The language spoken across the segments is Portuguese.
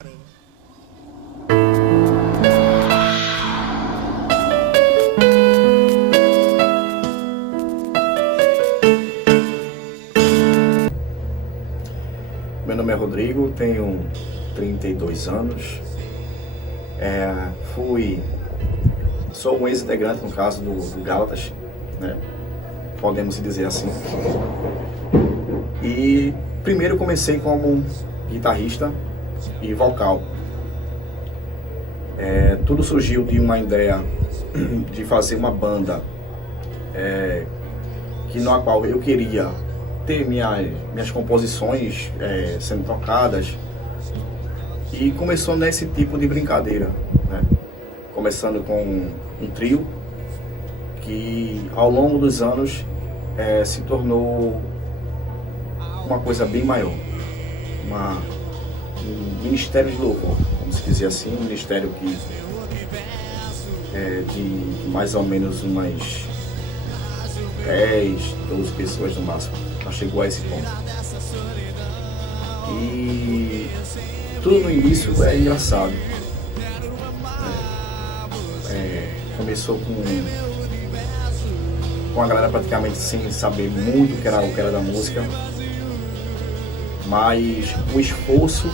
Meu nome é Rodrigo, tenho 32 anos, sou um ex-integrante, no caso, do Gálatas, né? Podemos dizer assim. E primeiro comecei como guitarrista e vocal. Tudo surgiu de uma ideia de fazer uma banda na qual eu queria ter minhas composições sendo tocadas, e começou nesse tipo de brincadeira, né? Começando com um trio que ao longo dos anos se tornou uma coisa bem maior, um ministério de louvor, vamos dizer assim, um ministério que de mais ou menos umas 10, 12 pessoas no máximo. Já chegou a esse ponto. E tudo no início é engraçado. Começou com a galera praticamente sem saber muito o que era da música, mas o esforço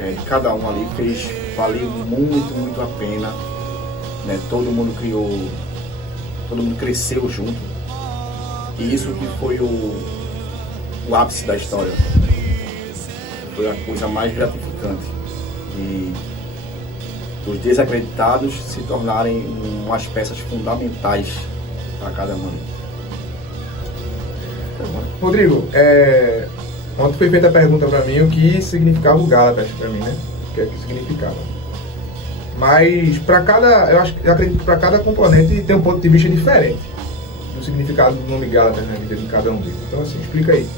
de cada um ali fez valer muito, muito a pena, né? Todo mundo cresceu junto, e isso que foi o ápice da história. Foi a coisa mais gratificante, e os desacreditados se tornarem umas peças fundamentais para cada um. Rodrigo, ontem foi feita a pergunta para mim o que significava o Gálatas para mim, né? O que é que significava. Mas eu acredito que para cada componente tem um ponto de vista diferente do significado do nome Gálatas na vida de cada um deles. Então, assim, explica aí,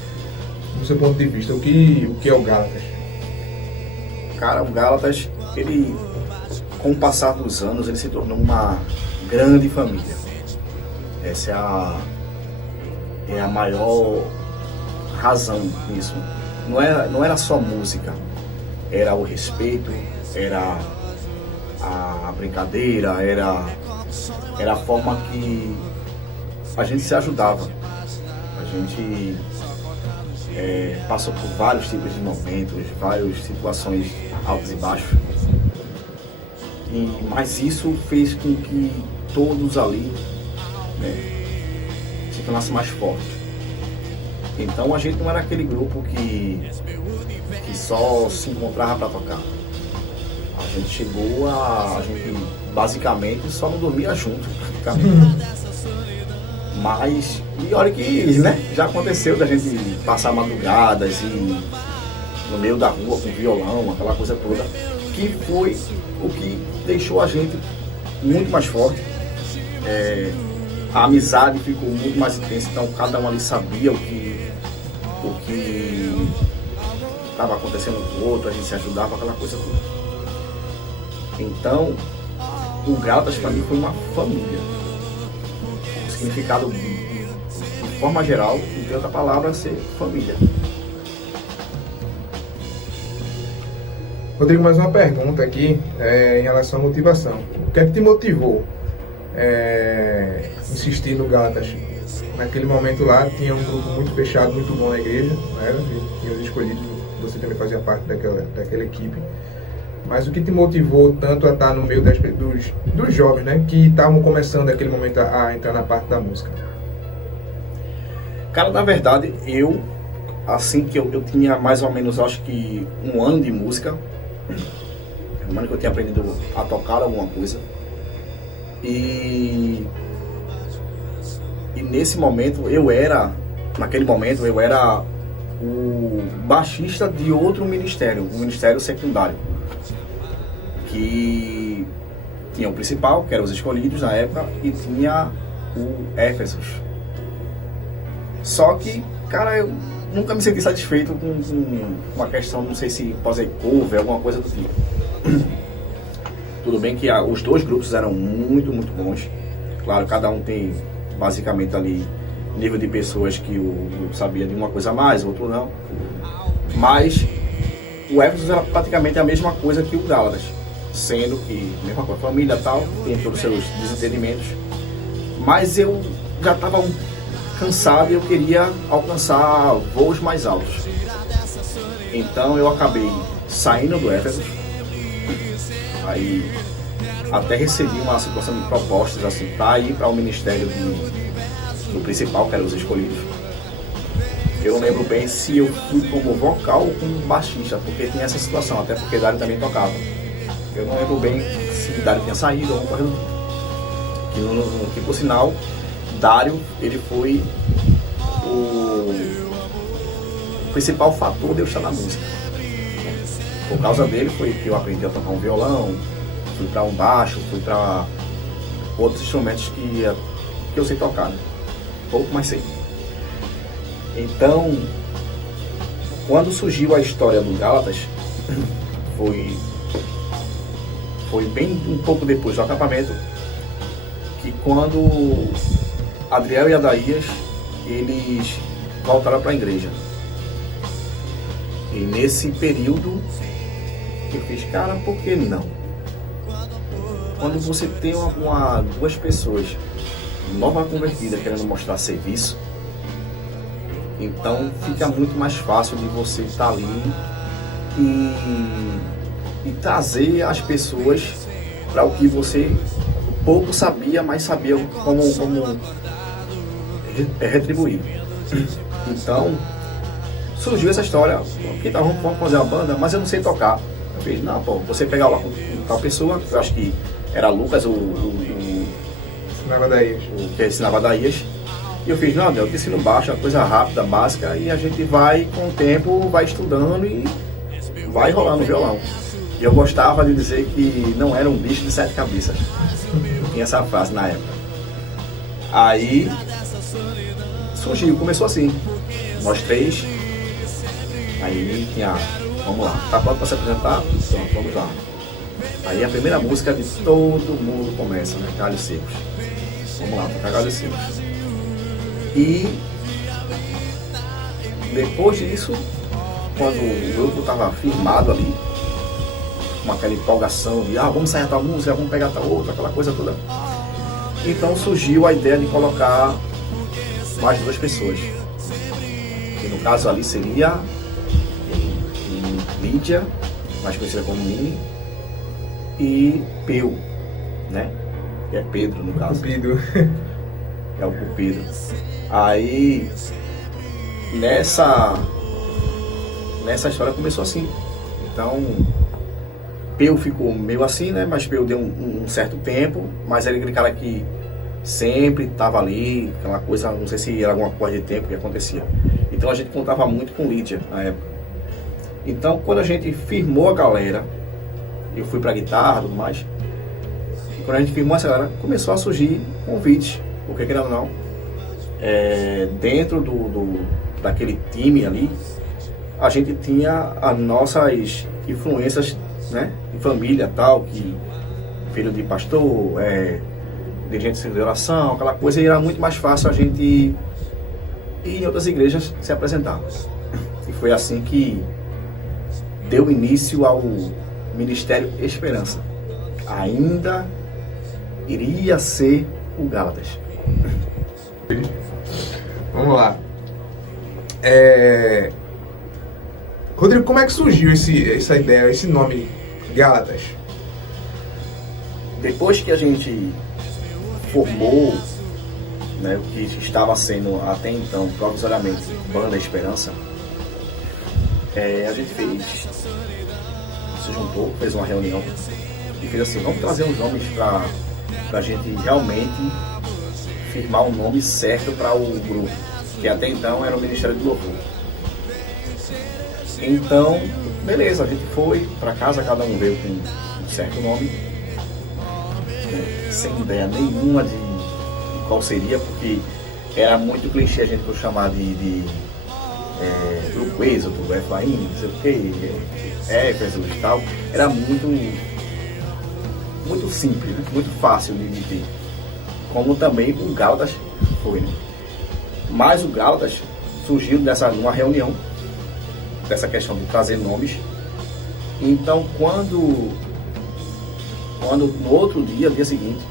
do seu ponto de vista, o que é o Gálatas? Cara, o Gálatas, ele, com o passar dos anos, ele se tornou uma grande família. Essa é a maior razão disso. Não era só música, era o respeito, era a brincadeira, era a forma que a gente se ajudava. A gente passou por vários tipos de momentos, várias situações altas e baixos. Mas isso fez com que todos ali, né, se tornassem mais fortes. Então a gente não era aquele grupo que só se encontrava para tocar. A gente a gente basicamente só não dormia junto, praticamente. Mas, e olha que, né, já aconteceu da gente passar madrugadas e no meio da rua com violão, aquela coisa toda, que foi o que deixou a gente muito mais forte. A amizade ficou muito mais intensa, então cada um ali sabia o que estava acontecendo com o outro, a gente se ajudava, aquela coisa toda. Então, o Gálatas para mim foi uma família. O significado, de forma geral, não tem outra palavra a ser família. Rodrigo, mais uma pergunta aqui em relação à motivação. O que é que te motivou insistir no Gálatas? Naquele momento lá tinha um grupo muito fechado, muito bom na igreja, né? Tinha os escolhidos, você também fazia parte daquela equipe. Mas o que te motivou tanto a estar no meio dos jovens, né, que estavam começando naquele momento a entrar na parte da música? Cara, na verdade, assim que eu tinha mais ou menos, acho que um ano de música, um ano que eu tinha aprendido a tocar alguma coisa, e nesse momento naquele momento eu era o baixista de outro ministério, um ministério secundário, que tinha o principal, que eram os escolhidos na época, e tinha o Éfesos. Só que, cara, eu nunca me senti satisfeito com uma questão, não sei se fazer cover, alguma coisa do tipo. Tudo bem que os dois grupos eram muito, muito bons. Claro, cada um tem basicamente ali nível de pessoas que o grupo sabia de uma coisa a mais, o outro não. Mas o Éfeso era praticamente a mesma coisa que o Gálatas, sendo que, mesma coisa, família e tal, tem todos os seus desentendimentos, mas eu já estava cansado e eu queria alcançar voos mais altos. Então eu acabei saindo do Éfeso, aí até recebi uma situação de propostas assim, para ir para o ministério do principal, que eram os escolhidos. Eu não lembro bem se eu fui como vocal ou como baixista, porque tinha essa situação, até porque Dário também tocava. Eu não lembro bem se Dário tinha saído ou alguma coisa que por sinal, Dário, ele foi o principal fator de eu estar na música. Por causa dele foi que eu aprendi a tocar um violão, fui para um baixo, fui para outros instrumentos que eu sei tocar, né? Pouco, mas sei. Então, quando surgiu a história do Gálatas, foi bem um pouco depois do acampamento, que quando Adriel e Adaías, eles voltaram para a igreja. E nesse período, eu fiz, cara, por que não? Quando você tem duas pessoas nova convertida querendo mostrar serviço, então fica muito mais fácil de você estar ali e trazer as pessoas para o que você pouco sabia, mas sabia como retribuir. Então surgiu essa história, que vamos fazer uma banda, mas eu não sei tocar. Eu fiz, não, pô, você pegar lá com tal pessoa, eu acho que era Lucas, ensinava Adaías. Que ensinava Adaías. E eu fiz, não, eu te ensino baixo, uma coisa rápida, básica, e a gente vai, com o tempo, vai estudando e vai rolando o violão. E eu gostava de dizer que não era um bicho de 7 cabeças. Tinha essa frase na época. Aí surgiu, começou assim, nós 3. Aí tinha, vamos lá, tá pronto para se apresentar? Então, vamos lá. Aí a primeira música de todo mundo começa, né? Galhos Secos. Vamos lá, tocar Galhos Secos. E depois disso, quando o grupo estava firmado ali, com aquela empolgação de vamos sair tal música, vamos pegar tal outra, aquela coisa toda. Então surgiu a ideia de colocar mais 2 pessoas. Que no caso ali seria Lídia, mais conhecida como Nini, e Peu, né? Que é Pedro no caso. Cupido. É o Cupido. Aí nessa história começou assim. Então Peu ficou meio assim, né? Mas Peu deu um certo tempo, mas era aquele cara que sempre estava ali, aquela coisa, não sei se era alguma coisa de tempo que acontecia. Então a gente contava muito com Lídia na época. Então quando a gente firmou a galera, eu fui pra guitarra e tudo mais, e quando a gente firmou essa galera, começou a surgir convites, porque querendo ou não, dentro daquele time ali, a gente tinha as nossas influências, né, de família tal, que filho de pastor, dirigente de oração, aquela coisa, e era muito mais fácil a gente ir em outras igrejas se apresentar. E foi assim que deu início ao Ministério Esperança. Ainda iria ser o Gálatas. Vamos lá. Rodrigo, como é que surgiu essa ideia, esse nome Gálatas? Depois que a gente formou, né, o que estava sendo até então provisoriamente Banda Esperança, a gente se juntou, fez uma reunião e fez assim, vamos trazer uns nomes para a gente realmente firmar um nome certo para o grupo, que até então era o Ministério do Louvor. Então, beleza, a gente foi para casa, cada um veio com um certo nome, sem ideia nenhuma de qual seria, porque era muito clichê a gente chamar de Grupo Êxodo, Efraim, não sei o que, Éfeso e tal. Era muito simples, né? Muito fácil de ter. Como também o Gálatas foi, né? Mas o Gálatas surgiu numa reunião, dessa questão de trazer nomes, Então, quando no outro dia, no dia seguinte,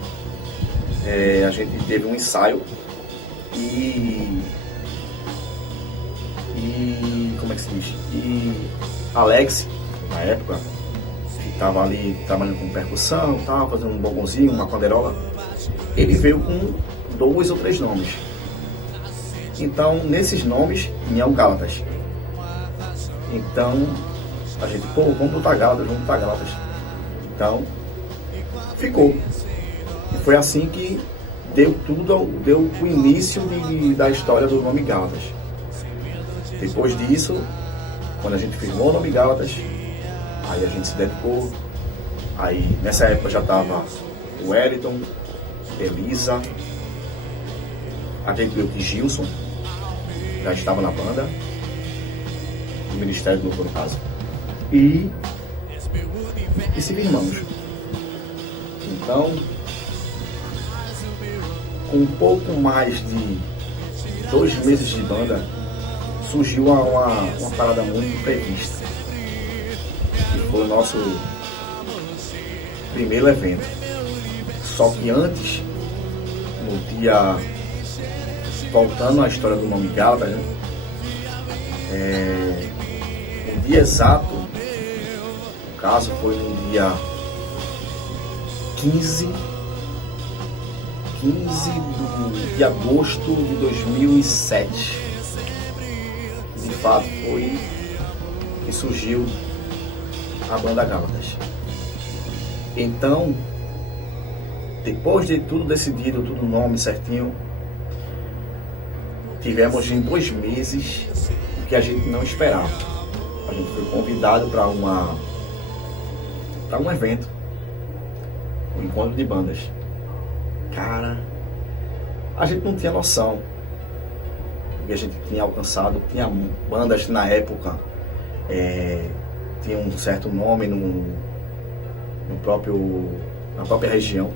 a gente teve um ensaio e como é que se diz? E Alex, na época, que estava ali trabalhando com percussão, fazendo um bombonzinho, uma panderola, ele veio com 2 ou 3 nomes. Então, nesses nomes, tinha o Gálatas. Então, a gente, vamos botar Gálatas. Então, ficou. E foi assim que deu o início da história do nome Gálatas. Depois disso, quando a gente firmou o nome Gálatas, aí a gente se dedicou. Aí, nessa época já estava o Wellington, Elisa, acredito que Gilson já estava na banda, no Ministério do Louvor, no caso, e se firmamos. Então, com um pouco mais de 2 meses de banda, surgiu uma parada muito prevista, que foi o nosso primeiro evento. Só que antes, no dia, voltando à história do nome Gálatas, né? O dia exato, no caso, foi no dia 15 de agosto de 2007. De fato, foi que surgiu a banda Gálatas. Então, depois de tudo decidido, tudo nome certinho, tivemos em 2 meses o que a gente não esperava. A gente foi convidado para um evento, um encontro de bandas. Cara, a gente não tinha noção do que a gente tinha alcançado. Tinha bandas na época, tinha um certo nome na própria região.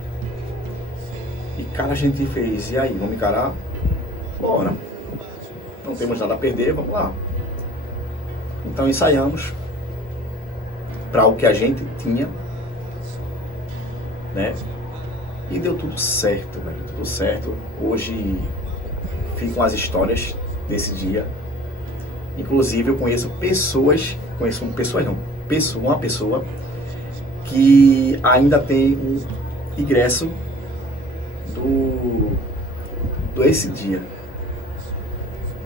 E cara, a gente fez, e aí, vamos encarar? Bora. Não temos nada a perder, vamos lá. Então ensaiamos para o que a gente tinha, né? E deu tudo certo, velho, tudo certo. Hoje ficam as histórias desse dia. Inclusive eu conheço uma pessoa que ainda tem um ingresso esse dia.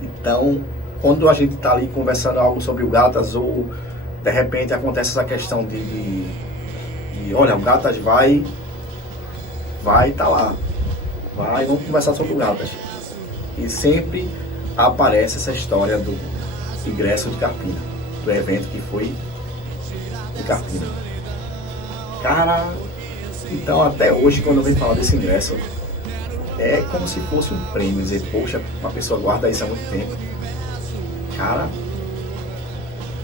Então, quando a gente está ali conversando algo sobre o Gálatas, ou de repente acontece essa questão de olha, o Gálatas vai tá lá, vamos conversar sobre o Gálatas. E sempre aparece essa história do ingresso de Carpina, do evento que foi em Carpina. Cara, então até hoje, quando eu venho falar desse ingresso, é como se fosse um prêmio, dizer, poxa, uma pessoa guarda isso há muito tempo. Cara,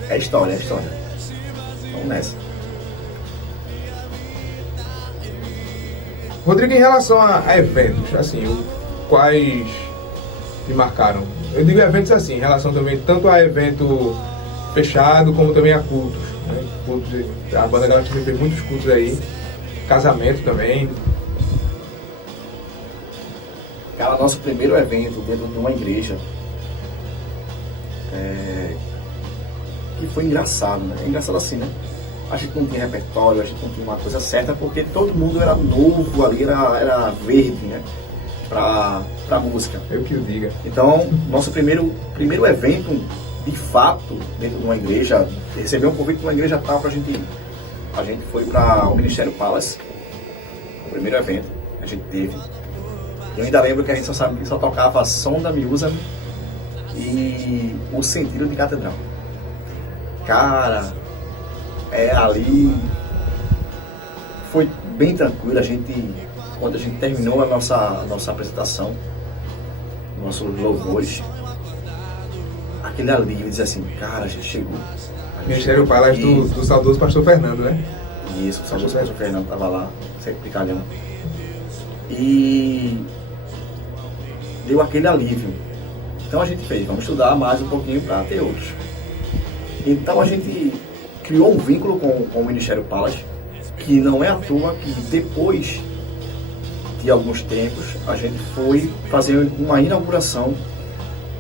é história. Vamos nessa. Rodrigo, em relação a eventos, assim, quais me marcaram? Eu digo eventos assim, em relação também tanto a evento fechado como também a cultos, né? Cultos, a banda Gálatas também fez muitos cultos aí, casamento também. Cara, nosso primeiro evento dentro de uma igreja, que foi engraçado, né? É engraçado assim, né? A gente não tinha repertório, a gente não tinha uma coisa certa, porque todo mundo era novo ali, era verde, né? Pra música. Eu que o diga. Então, nosso primeiro evento, de fato, dentro de uma igreja, recebeu um convite de uma igreja tal pra gente ir. A gente foi para o Ministério Palace, o primeiro evento que a gente teve. Eu ainda lembro que a gente só tocava Som da Miúza e O Sentido de Catedral. Cara, ali foi bem tranquilo. Quando a gente terminou a nossa apresentação, nossos louvores, aquele alívio, dizer assim, cara, a gente chegou. Ministério Palace do saudoso pastor Fernando, né? Isso, o saudoso pastor Fernando estava lá, sempre picalhão. E deu aquele alívio. Então a gente fez, vamos estudar mais um pouquinho para ter outros. Então a gente criou um vínculo com o Ministério Palace, que não é à toa que depois de alguns tempos a gente foi fazer uma inauguração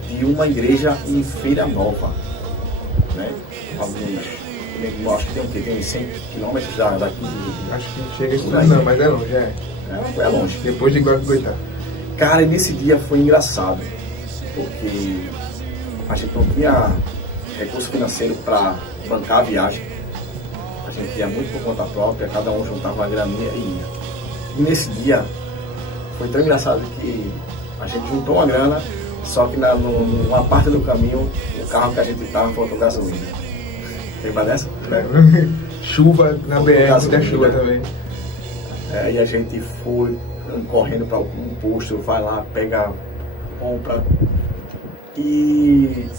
de uma igreja em Feira Nova, né? Acho que tem o quê? Tem 100 quilômetros daqui. Acho que não chega a isso não, mas é longe, É longe. Depois de Guarujá. Cara, e nesse dia foi engraçado, porque a gente não tinha recurso financeiro para bancar a viagem. A gente ia muito por conta própria, cada um juntava uma graninha e ia. E nesse dia foi tão engraçado que a gente juntou uma grana, só que numa parte do caminho, o carro que a gente estava faltou gasolina. Lembra dessa? Chuva na BR, muita chuva também. E a gente foi correndo para um posto, vai lá, pega, compra. E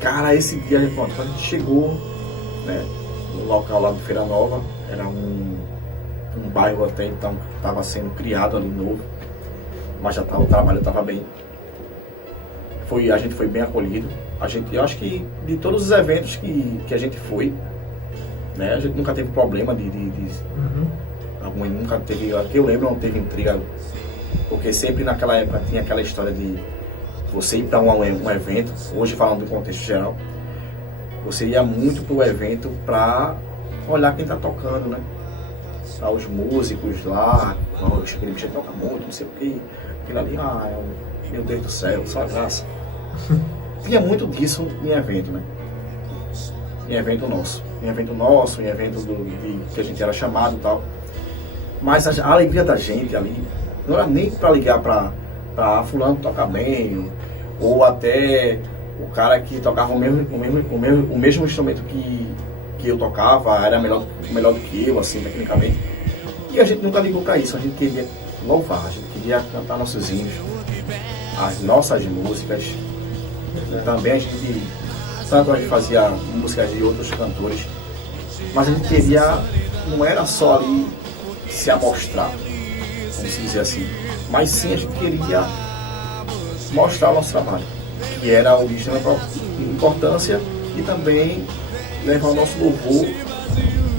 cara, esse dia a gente chegou, né, no local lá de Feira Nova, era um bairro até então que estava sendo criado ali novo, mas já o trabalho estava bem. A gente foi bem acolhido. Eu acho que de todos os eventos que a gente foi, né, a gente nunca teve problema nunca teve, que eu lembro, não teve intriga, porque sempre naquela época tinha aquela história de você ir para um evento, hoje falando do contexto geral, você ia muito para o evento para olhar quem está tocando, né? Os músicos lá, aquele bicho toca muito, não sei o que, aquilo ali, meu Deus do céu, só graça. Tinha muito disso em evento, né? Em evento nosso, em evento que a gente era chamado e tal. Mas a alegria da gente ali não era nem para ligar para fulano tocar bem, ou até o cara que tocava o mesmo instrumento que eu tocava, era melhor do que eu, assim, tecnicamente. E a gente nunca ligou para isso, a gente queria louvar, a gente queria cantar nossos hinos, as nossas músicas. Também a gente fazia músicas de outros cantores, mas a gente queria, não era só ali se amostrar, como se dizer assim, mas sim a gente queria mostrar o nosso trabalho, que era o de importância, e também levar o nosso louvor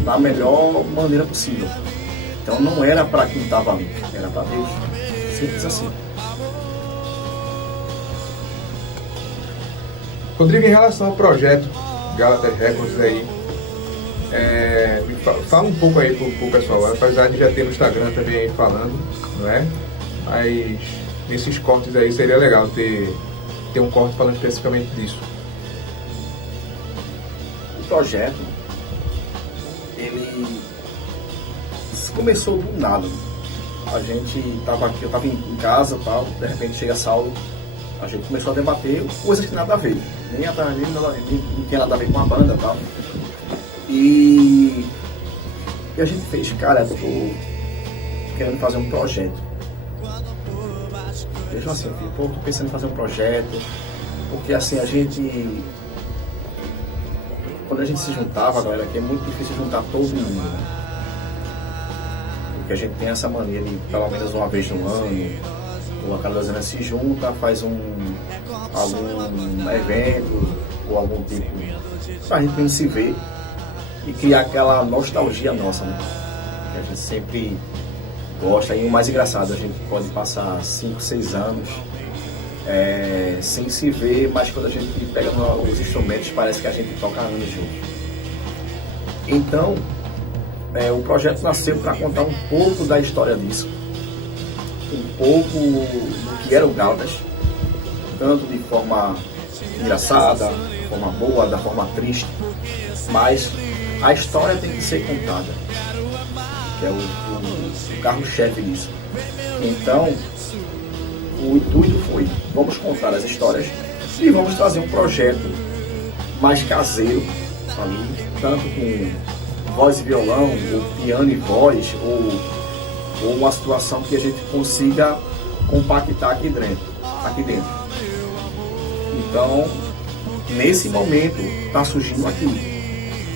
da melhor maneira possível. Então não era para quem estava ali, era para Deus, simples assim. Rodrigo, em relação ao projeto Gálatas Records aí, fala um pouco aí pro pessoal, apesar de já ter no Instagram também aí falando, não é? Mas nesses cortes aí seria legal ter um corte falando especificamente disso. O projeto, ele começou do nada. A gente tava aqui, eu estava em casa e tal, de repente chega Saulo, a gente começou a debater coisas que nada a ver, nem tinha nada a ver com a banda e tal. E a gente fez, cara, eu tô querendo fazer um projeto. Mesmo assim, tô pensando em fazer um projeto, porque assim, quando a gente se juntava, galera, aqui é muito difícil juntar todo mundo, né? Porque a gente tem essa mania de, pelo menos uma vez no ano, ou a cada 2 anos se junta, faz algum evento, ou algum tipo, pra gente não se ver e criar aquela nostalgia nossa, né? Que a gente sempre gosta. E o mais engraçado, a gente pode passar 5, 6 anos sem se ver, mas quando a gente pega os instrumentos parece que a gente toca anos juntos. Então, o projeto nasceu para contar um pouco da história disso, um pouco do que era o Gálatas, tanto de forma engraçada, de forma boa, da forma triste, mas a história tem que ser contada, que é o carro-chefe disso. Então, o intuito foi, vamos contar as histórias e vamos trazer um projeto mais caseiro ali, tanto com voz e violão, ou piano e voz, ou uma situação que a gente consiga compactar aqui dentro. Então, nesse momento, está surgindo aqui.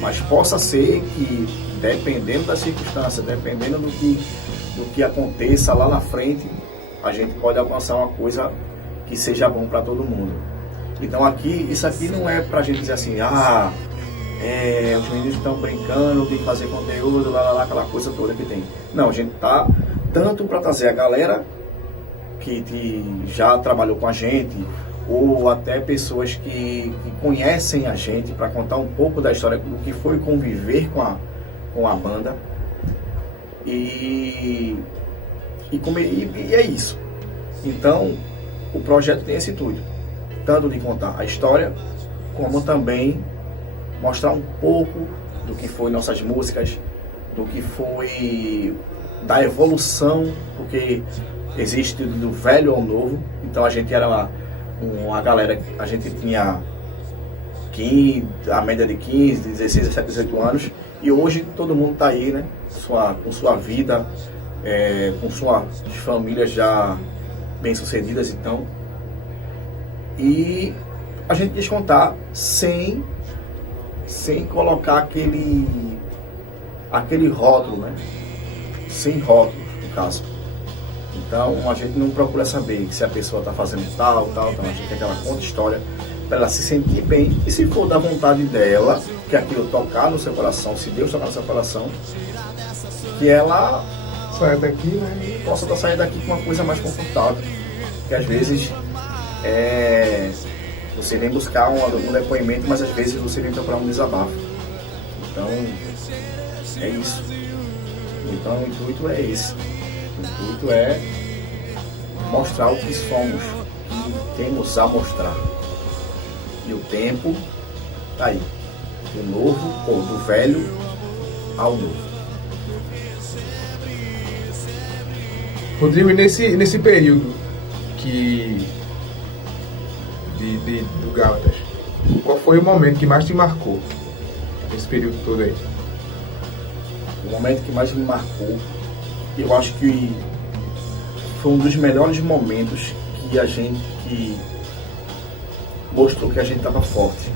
Mas possa ser que, dependendo da circunstância, dependendo do que aconteça lá na frente, a gente pode alcançar uma coisa que seja bom para todo mundo. Então isso aqui não é para a gente dizer assim, os meninos estão brincando, tem que fazer conteúdo, lá, aquela coisa toda que tem. Não, a gente tá tanto para trazer a galera que já trabalhou com a gente, ou até pessoas que conhecem a gente, para contar um pouco da história do que foi conviver com a banda. E é isso. Então, o projeto tem esse intuito, tanto de contar a história, como também mostrar um pouco do que foi nossas músicas, do que foi da evolução, porque existe do velho ao novo. Então a gente era uma galera, a gente tinha a média de 15, 16, 17, 18 anos, e hoje todo mundo está aí, né, com sua vida, com suas famílias já bem sucedidas, então. E a gente quis contar sem colocar aquele rótulo, né, sem rótulo, no caso. Então a gente não procura saber se a pessoa está fazendo tal, então a gente quer que ela conte história para ela se sentir bem, e se for da vontade dela, que aquilo tocar no seu coração, se Deus tocar no seu coração, que ela saia daqui, né? Possa estar saindo daqui com uma coisa mais confortável, que às vezes você vem buscar um depoimento, mas às vezes você vem procurar um desabafo. Então é isso. Então o intuito é esse. O intuito é mostrar o que somos, o que temos a mostrar. E o tempo tá aí. Do novo, ou do velho ao novo. Rodrigo, nesse período do Gálatas, qual foi o momento que mais te marcou? Nesse período todo aí. O momento que mais me marcou, eu acho que foi um dos melhores momentos que a gente mostrou que a gente estava forte,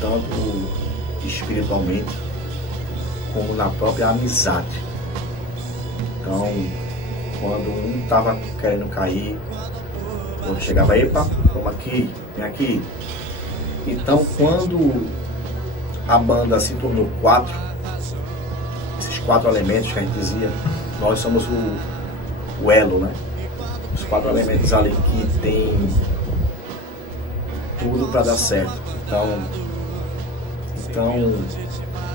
tanto espiritualmente como na própria amizade. Então, quando um estava querendo cair, quando chegava, epa, vamos aqui, vem aqui. Então, quando a banda se tornou 4, esses 4 elementos que a gente dizia, nós somos o elo, né? Os 4 elementos ali que tem tudo para dar certo. Então,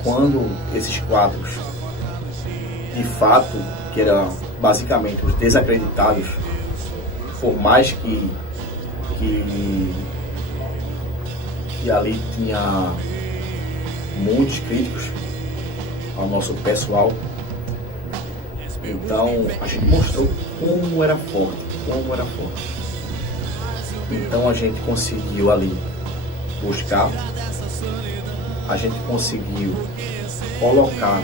quando esses 4, de fato, que eram basicamente os desacreditados, por mais que ali tinha muitos críticos ao nosso pessoal, então a gente mostrou como era forte. Então a gente conseguiu ali buscar, a gente conseguiu colocar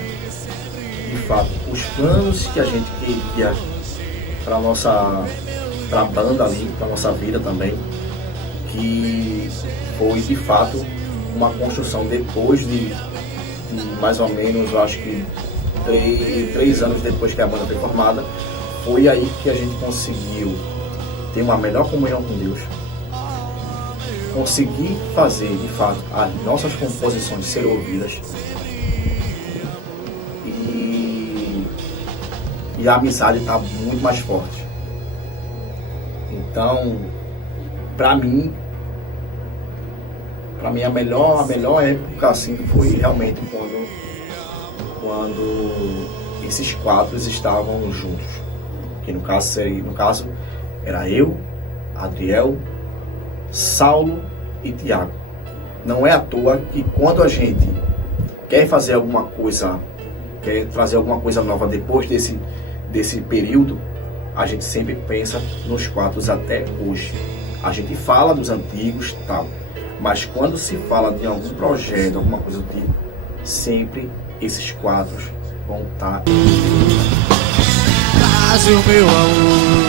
de fato os planos que a gente queria para a banda ali, para nossa vida também, que foi de fato uma construção depois de mais ou menos, eu acho que 3 anos depois que a banda foi formada. Foi aí que a gente conseguiu ter uma melhor comunhão com Deus, conseguir fazer de fato as nossas composições serem ouvidas, e a amizade está muito mais forte. Então, para mim a melhor época assim foi realmente quando esses 4 estavam juntos, que no caso era eu, Adriel, Saulo e Tiago. Não é à toa que quando a gente quer fazer alguma coisa, quer trazer alguma coisa nova depois desse período, a gente sempre pensa nos 4 até hoje. A gente fala dos antigos, tal, mas quando se fala de algum projeto, alguma coisa do tipo, sempre esses 4 vão estar. Mas o meu amor